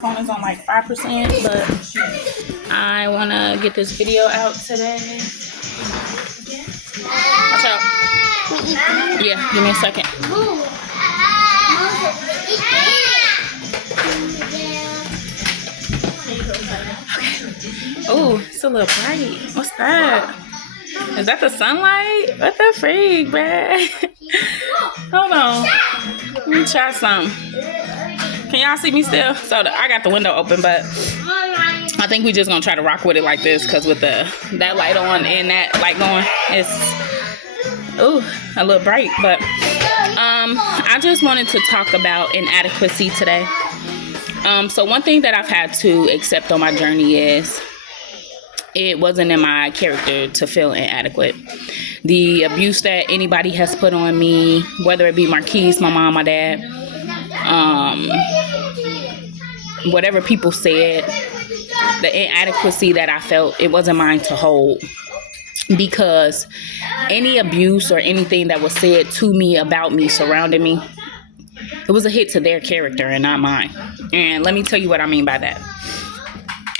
Phone is on like 5%, but I want to get this video out today. Watch out. Yeah, give me a second. Okay. Oh, it's a little bright. What's that? Is that the sunlight? What the freak, bruh? Hold on. Let me try something. Can y'all see me still? So I got the window open, but I think we just gonna try to rock with it like this, because with that light on and that light going, it's a little bright. But I just wanted to talk about inadequacy today. So one thing that I've had to accept on my journey is it wasn't in my character to feel inadequate. The abuse that anybody has put on me, whether it be Marquise, my mom, my dad, whatever people said, the inadequacy that I felt, it wasn't mine to hold, because any abuse or anything that was said to me, about me, surrounding me, it was a hit to their character and not mine. And let me tell you what I mean by that.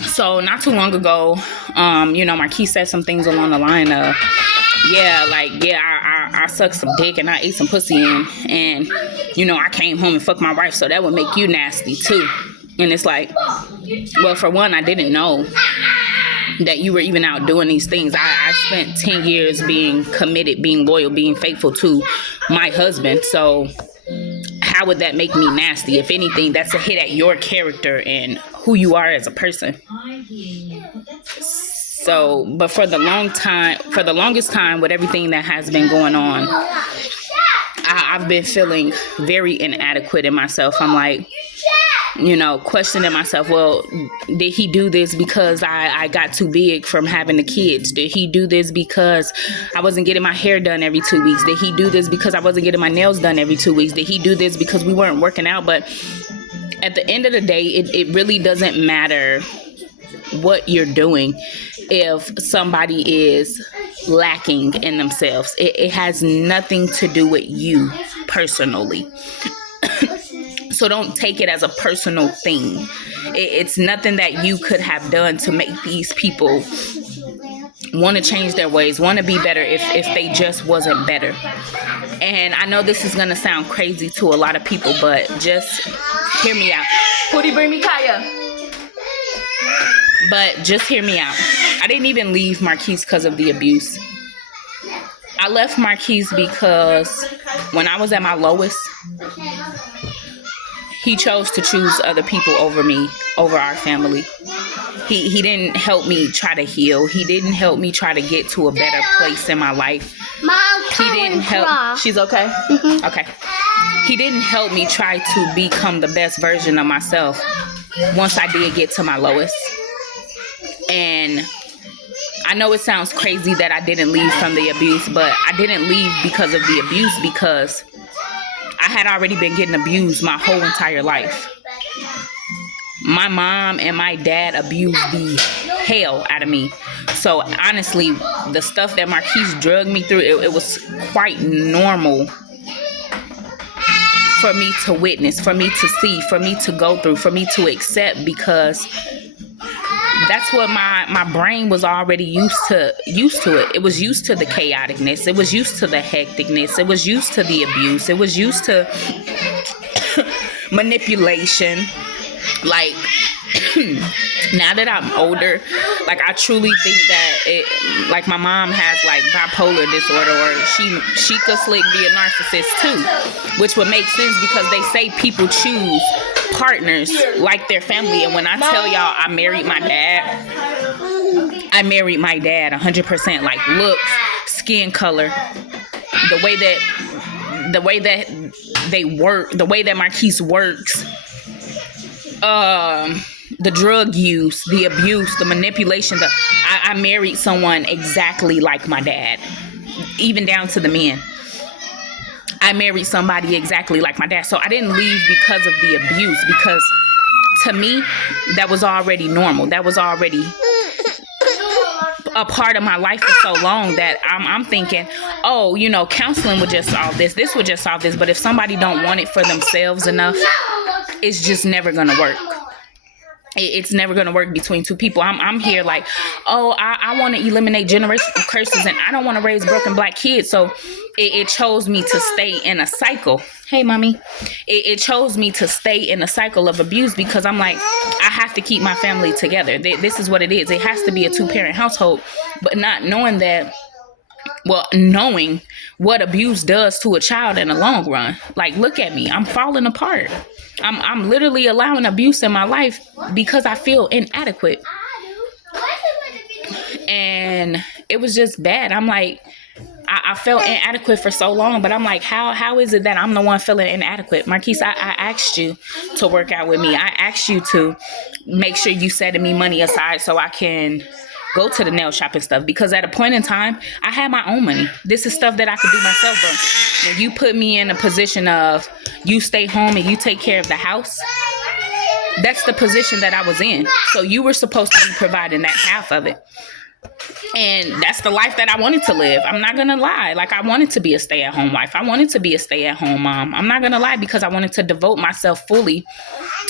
So not too long ago, Marquise said some things along the line of, I sucked some dick and I ate some pussy and I came home and fucked my wife, so that would make you nasty too. And it's like, well, for one, I didn't know that you were even out doing these things. I spent 10 years being committed, being loyal, being faithful to my husband. So how would that make me nasty? If anything, that's a hit at your character and who you are as a person. So, but for the longest time, with everything that has been going on, I've been feeling very inadequate in myself. I'm like, questioning myself. Well, did he do this because I got too big from having the kids? Did he do this because I wasn't getting my hair done every 2 weeks? Did he do this because I wasn't getting my nails done every 2 weeks? Did he do this because we weren't working out? But at the end of the day, it really doesn't matter what you're doing if somebody is lacking in themselves. It has nothing to do with you personally. So don't take it as a personal thing. It's nothing that you could have done to make these people want to change their ways, want to be better if they just wasn't better. And I know this is going to sound crazy to a lot of people, but just hear me out. Pootie, bring me Kaya. But just hear me out. I didn't even leave Marquise because of the abuse. I left Marquise because when I was at my lowest, he chose to choose other people over me, over our family. He didn't help me try to heal. He didn't help me try to get to a better place in my life. Mom, he didn't help. She's okay? Mm-hmm. Okay. He didn't help me try to become the best version of myself once I did get to my lowest. And I know it sounds crazy that I didn't leave from the abuse, but I didn't leave because of the abuse, because I had already been getting abused my whole entire life. My mom and my dad abused the hell out of me. So honestly, the stuff that Marquise drugged me through, it was quite normal for me to witness, for me to see, for me to go through, for me to accept, because that's what my brain was already used to it. It was used to the chaoticness. It was used to the hecticness. It was used to the abuse. It was used to manipulation. Like, now that I'm older, like, I truly think that like my mom has like bipolar disorder, or she could slick be a narcissist too, which would make sense because they say people choose partners like their family. And when I tell y'all I married my dad 100%, like looks, skin color, the way that they work, the way that Marquise works, the drug use, the abuse, the manipulation, I married someone exactly like my dad, even down to the men. I married somebody exactly like my dad. So I didn't leave because of the abuse, because to me, that was already normal. That was already a part of my life for so long that I'm thinking, counseling would just solve this. This would just solve this. But if somebody don't want it for themselves enough, it's just never going to work. It's never going to work between two people. I'm here like, oh, I want to eliminate generational curses, and I don't want to raise broken Black kids. So it chose me to stay in a cycle. Hey, mommy. It chose me to stay in a cycle of abuse because I'm like, I have to keep my family together. This is what it is. It has to be a 2-parent household, but not knowing that, well, knowing what abuse does to a child in the long run. Like, look at me. I'm falling apart. I'm literally allowing abuse in my life because I feel inadequate. And it was just bad. I'm like, I felt inadequate for so long, but I'm like, how is it that I'm the one feeling inadequate? Marquise, I asked you to work out with me. I asked you to make sure you setting me money aside so I can go to the nail shop and stuff, because at a point in time, I had my own money. This is stuff that I could do myself. But when you put me in a position of you stay home and you take care of the house, that's the position that I was in. So you were supposed to be providing that half of it. And that's the life that I wanted to live. I'm not going to lie. Like, I wanted to be a stay-at-home wife. I wanted to be a stay-at-home mom. I'm not going to lie, because I wanted to devote myself fully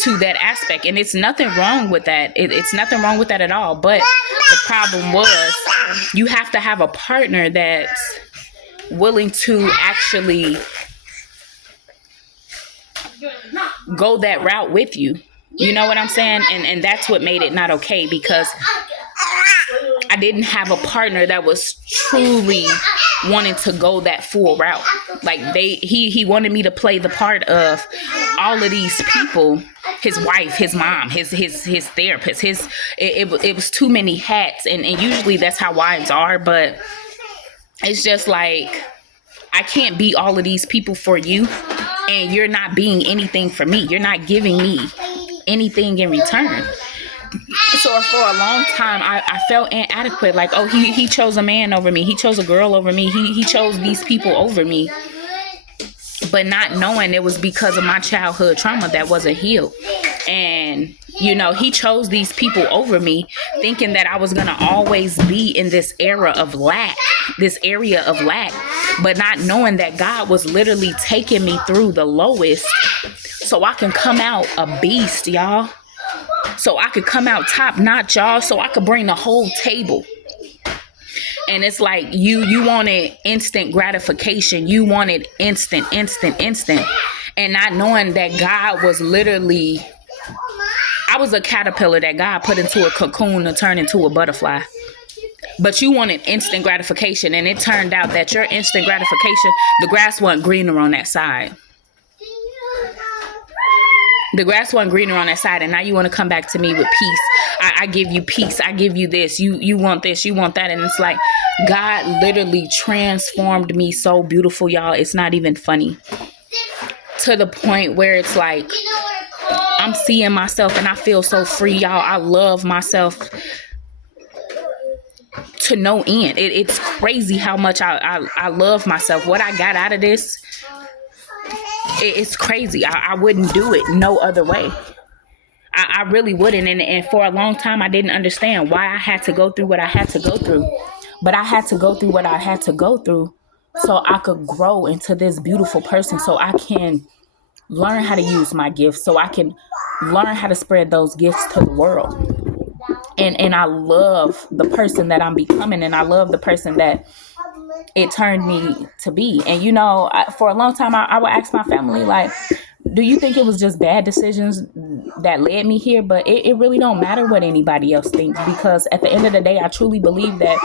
to that aspect. And it's nothing wrong with that. It's nothing wrong with that at all. But the problem was, you have to have a partner that's willing to actually go that route with you. You know what I'm saying? And that's what made it not okay, because I didn't have a partner that was truly wanting to go that full route. Like, he wanted me to play the part of all of these people, his wife, his mom, his therapist, it was too many hats. And usually that's how wives are, but it's just like, I can't be all of these people for you, and you're not being anything for me. You're not giving me anything in return. So for a long time, I felt inadequate. Like, oh, he chose a man over me. He chose a girl over me. He chose these people over me. But not knowing it was because of my childhood trauma that wasn't healed. And, you know, he chose these people over me, thinking that I was going to always be in this area of lack, but not knowing that God was literally taking me through the lowest so I can come out a beast, y'all. So I could come out top notch, y'all, so I could bring the whole table. And it's like, you wanted instant gratification. You wanted instant. And not knowing that God was literally, I was a caterpillar that God put into a cocoon to turn into a butterfly. But you wanted instant gratification. And it turned out that your instant gratification, the grass wasn't greener on that side. The grass wasn't greener on that side, and now you want to come back to me with peace. I give you peace. I give you this. You want this. You want that. And it's like, God literally transformed me so beautiful, y'all. It's not even funny. To the point where it's like, I'm seeing myself and I feel so free, y'all. I love myself to no end. It's crazy how much I love myself. What I got out of this, it's crazy. I wouldn't do it no other way. I really wouldn't. And for a long time, I didn't understand why I had to go through what I had to go through. But I had to go through what I had to go through so I could grow into this beautiful person, so I can learn how to use my gifts, so I can learn how to spread those gifts to the world. And I love the person that I'm becoming, and I love the person that it turned me to be. And, you know, for a long time, I would ask my family, like, do you think it was just bad decisions that led me here? But it really don't matter what anybody else thinks, because at the end of the day, I truly believe that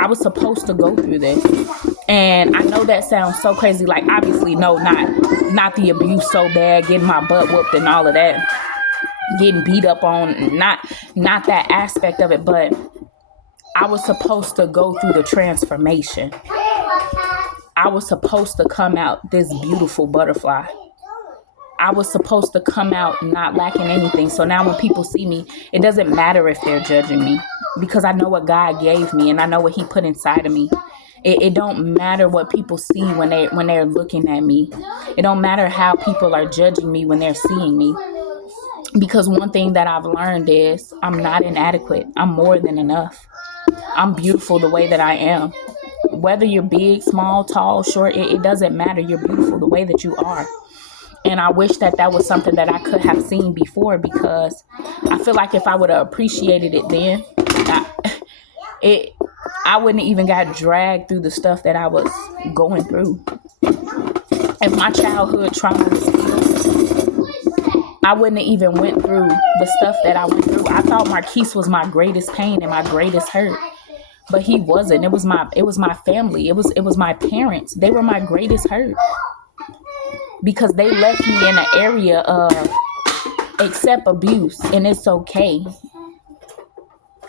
I was supposed to go through this. And I know that sounds so crazy. Like, obviously, no, not the abuse so bad, getting my butt whooped and all of that, getting beat up on, not that aspect of it, but I was supposed to go through the transformation. I was supposed to come out this beautiful butterfly. I was supposed to come out not lacking anything. So now when people see me, it doesn't matter if they're judging me, because I know what God gave me and I know what he put inside of me. It don't matter what people see when they're looking at me. It don't matter how people are judging me when they're seeing me. Because one thing that I've learned is I'm not inadequate. I'm more than enough. I'm beautiful the way that I am. Whether you're big, small, tall, short, it doesn't matter. You're beautiful the way that you are. And I wish that that was something that I could have seen before, because I feel like if I would have appreciated it then, it I wouldn't even got dragged through the stuff that I was going through. If my childhood trauma was healed, I wouldn't have even went through the stuff that I went through. I thought Marquise was my greatest pain and my greatest hurt, but he wasn't. It was my family. It was my parents. They were my greatest hurt, because they left me in an area of accept abuse and it's okay.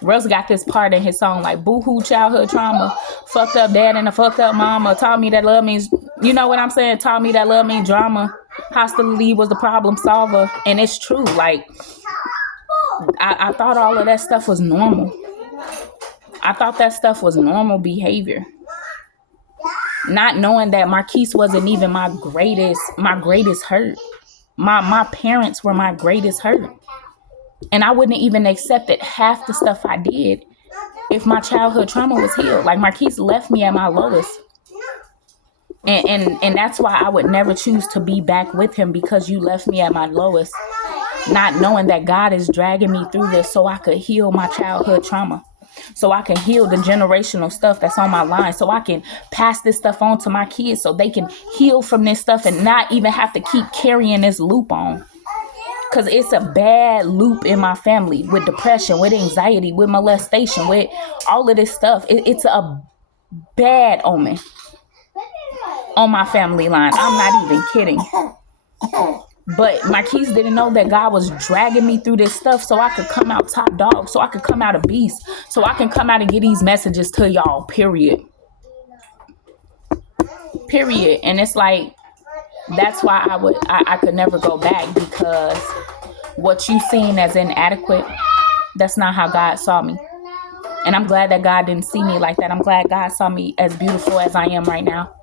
Russ got this part in his song like, boo-hoo childhood trauma, fucked up dad and a fucked up mama, taught me that love means, you know what I'm saying? Taught me that love means drama. Hostility was the problem solver. And it's true. Like, I thought all of that stuff was normal. I thought that stuff was normal behavior. Not knowing that Marquise wasn't even my greatest hurt. My parents were my greatest hurt. And I wouldn't even accepted half the stuff I did if my childhood trauma was healed. Like, Marquise left me at my lowest. And that's why I would never choose to be back with him, because you left me at my lowest. Not knowing that God is dragging me through this so I could heal my childhood trauma. So I can heal the generational stuff that's on my line. So I can pass this stuff on to my kids so they can heal from this stuff and not even have to keep carrying this loop on. Because it's a bad loop in my family, with depression, with anxiety, with molestation, with all of this stuff. It's a bad omen on my family line. I'm not even kidding. But Marquise didn't know that God was dragging me through this stuff so I could come out top dog, so I could come out a beast, so I can come out and get these messages to y'all, period. And it's like, that's why I could never go back, because what you seen as inadequate, that's not how God saw me. And I'm glad that God didn't see me like that. I'm glad God saw me as beautiful as I am right now,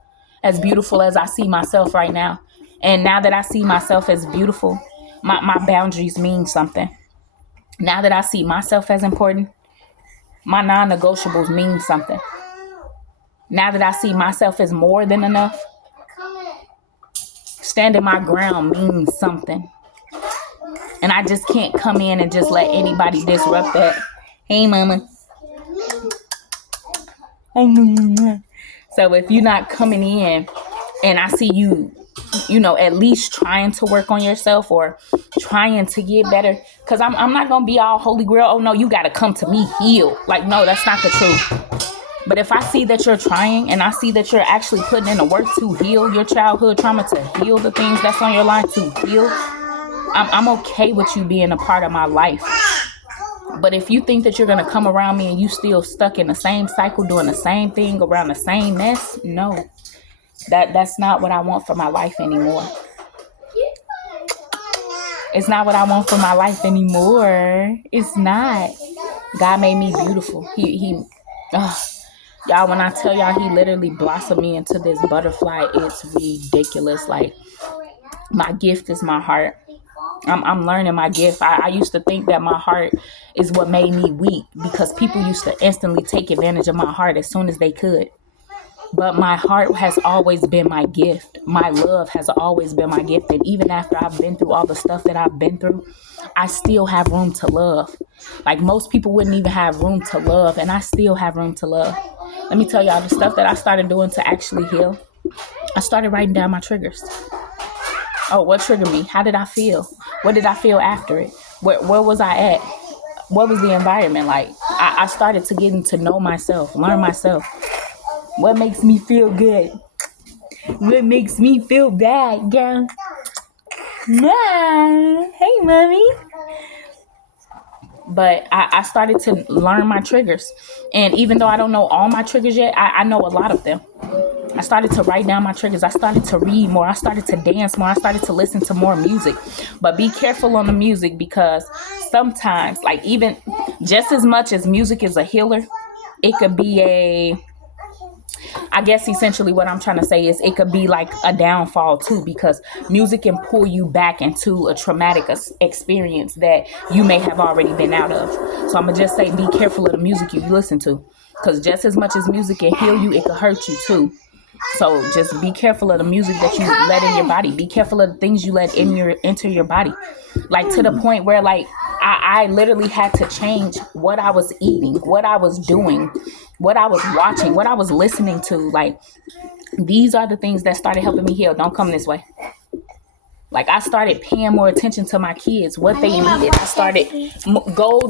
as beautiful as I see myself right now. And now that I see myself as beautiful, my boundaries mean something. Now that I see myself as important, my non-negotiables mean something. Now that I see myself as more than enough, standing my ground means something. And I just can't come in and just let anybody disrupt that. Hey, mama. So if you're not coming in and I see you, at least trying to work on yourself or trying to get better, because I'm not going to be all holy grail. Oh, no, you got to come to me healed. Like, no, that's not the truth. But if I see that you're trying and I see that you're actually putting in the work to heal your childhood trauma, to heal the things that's on your line, to heal, I'm okay with you being a part of my life. But if you think that you're going to come around me and you still stuck in the same cycle, doing the same thing around the same mess, no, that's not what I want for my life anymore. It's not what I want for my life anymore. It's not. God made me beautiful. Y'all, when I tell y'all, he literally blossomed me into this butterfly, it's ridiculous. Like, my gift is my heart. I'm learning my gift. I used to think that my heart is what made me weak, because people used to instantly take advantage of my heart as soon as they could. But my heart has always been my gift. My love has always been my gift. And even after I've been through all the stuff that I've been through, I still have room to love. Like, most people wouldn't even have room to love, and I still have room to love. Let me tell y'all the stuff that I started doing to actually heal. I started writing down my triggers. Oh, what triggered me? How did I feel? What did I feel after it? Where was I at? What was the environment like? I started to get to know myself, learn myself. What makes me feel good? What makes me feel bad, girl? Hey, mommy. But I started to learn my triggers. And even though I don't know all my triggers yet, I know a lot of them. I started to write down my triggers. I started to read more. I started to dance more. I started to listen to more music. But be careful on the music, because sometimes, like, even just as much as music is a healer, it could be I guess essentially what I'm trying to say is it could be like a downfall too, because music can pull you back into a traumatic experience that you may have already been out of. So I'm going to just say, be careful of the music you listen to, because just as much as music can heal you, it could hurt you too. So just be careful of the music that you let in your body. Be careful of the things you let enter your body. Like to the point where like I literally had to change what I was eating, what I was doing, what I was watching, what I was listening to. Like these are the things that started helping me heal. Don't come this way. Like I started paying more attention to my kids, what they needed. I started go